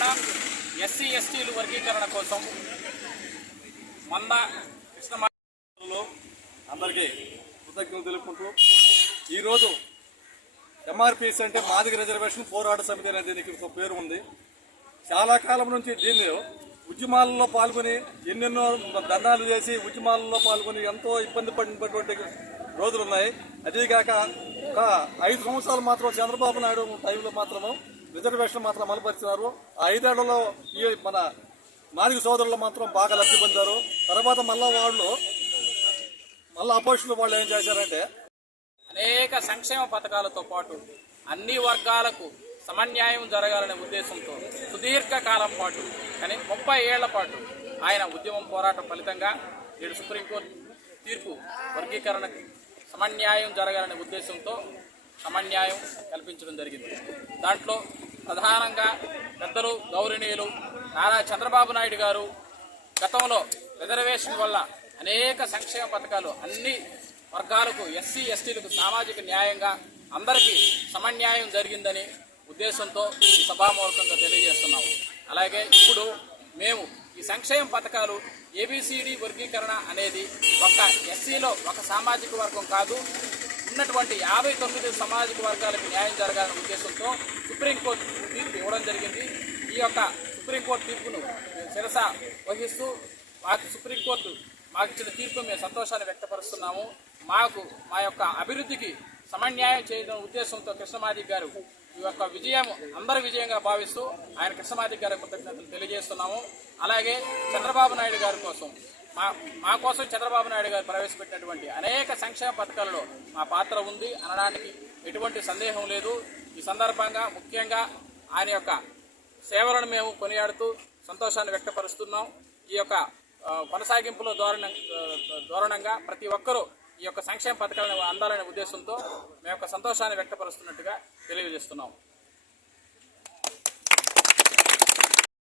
వర్గీకరణ, ఎస్సీ ఎస్టీలు వర్గీకరణ కోసం మంద కృష్ణమాలో అందరికీ కృతజ్ఞతలు తెలుపుకుంటూ ఈరోజు ఎంఆర్పిఎస్ అంటే మాదిగ రిజర్వేషన్ పోరాట సమితి అనేది దీనికి ఒక పేరు ఉంది. చాలా కాలం నుంచి దీన్ని ఉద్యమాలలో పాల్గొని ఎన్నెన్నో ధర్నాలు చేసి ఉద్యమాలలో పాల్గొని ఎంతో ఇబ్బంది పడినటువంటి రోజులు ఉన్నాయి. అదేగాక ఒక 5 సంవత్సరాలు మాత్రం చంద్రబాబు నాయుడు టైంలో మాత్రము రిజర్వేషన్ మాత్రం అమలుపరిచినారు. ఆ 5 ఏళ్లలో ఈ మన మాదిగ సోదరులు మాత్రం బాగా లబ్ధి పొందారు. తర్వాత మళ్ళీ అపోజిషన్ వాళ్ళు ఏం చేశారంటే అనేక సంక్షేమ పథకాలతో పాటు అన్ని వర్గాలకు సమన్యాయం జరగాలనే ఉద్దేశంతో సుదీర్ఘకాలం పాటు కానీ 30 ఏళ్ల పాటు ఆయన ఉద్యమం పోరాటం ఫలితంగా నేడు సుప్రీంకోర్టు తీర్పు వర్గీకరణకు సమన్యాయం జరగాలనే ఉద్దేశంతో సమన్యాయం కల్పించడం జరిగింది. దాంట్లో ప్రధానంగా పెద్దలు గౌరవనీయులు నారా చంద్రబాబు నాయుడు గారు గతంలో రిజర్వేషన్ వల్ల అనేక సంక్షేమ పథకాలు అన్ని వర్గాలకు ఎస్సీ ఎస్టీలకు సామాజిక న్యాయంగా అందరికీ సమన్యాయం జరిగిందని ఉద్దేశంతో ఈ సభామూలకంగా తెలియజేస్తున్నాము. అలాగే ఇప్పుడు మేము ఈ సంక్షేమ పథకాలు ఏబిసిడి వర్గీకరణ అనేది ఒక ఎస్సీలో ఒక సామాజిక వర్గం కాదు, ఉన్నటువంటి 59 సామాజిక వర్గాలకు న్యాయం జరగాలనే ఉద్దేశంతో సుప్రీంకోర్టు తీర్పు ఇవ్వడం జరిగింది. ఈ యొక్క సుప్రీంకోర్టు తీర్పును శిరస వహిస్తూ సుప్రీంకోర్టు మాకు ఇచ్చిన తీర్పు మేము సంతోషాన్ని వ్యక్తపరుస్తున్నాము. మా యొక్క అభివృద్ధికి సమన్యాయం చేయడం ఉద్దేశంతో కృష్ణమాదిగ గారు ఈ యొక్క విజయం అందరి విజయంగా భావిస్తూ ఆయన కృష్ణమాదిగ గారి కృతజ్ఞతలు తెలియజేస్తున్నాము. అలాగే చంద్రబాబు నాయుడు గారి కోసం మా కోసం చంద్రబాబు నాయుడు గారు ప్రవేశపెట్టినటువంటి అనేక సంక్షేమ పథకాలలో మా పాత్ర ఉంది అనడానికి ఎటువంటి సందేహం లేదు. ఈ సందర్భంగా ముఖ్యంగా ఆయన యొక్క సేవలను మేము కొనియాడుతూ సంతోషాన్ని వ్యక్తపరుస్తున్నాం. ఈ యొక్క కొనసాగింపులో ధోరణంగా ప్రతి ఒక్కరూ ఈ యొక్క సంక్షేమ పథకాలను అందాలనే ఉద్దేశంతో మేము యొక్క సంతోషాన్ని వ్యక్తపరుస్తున్నట్టుగా తెలియజేస్తున్నాం.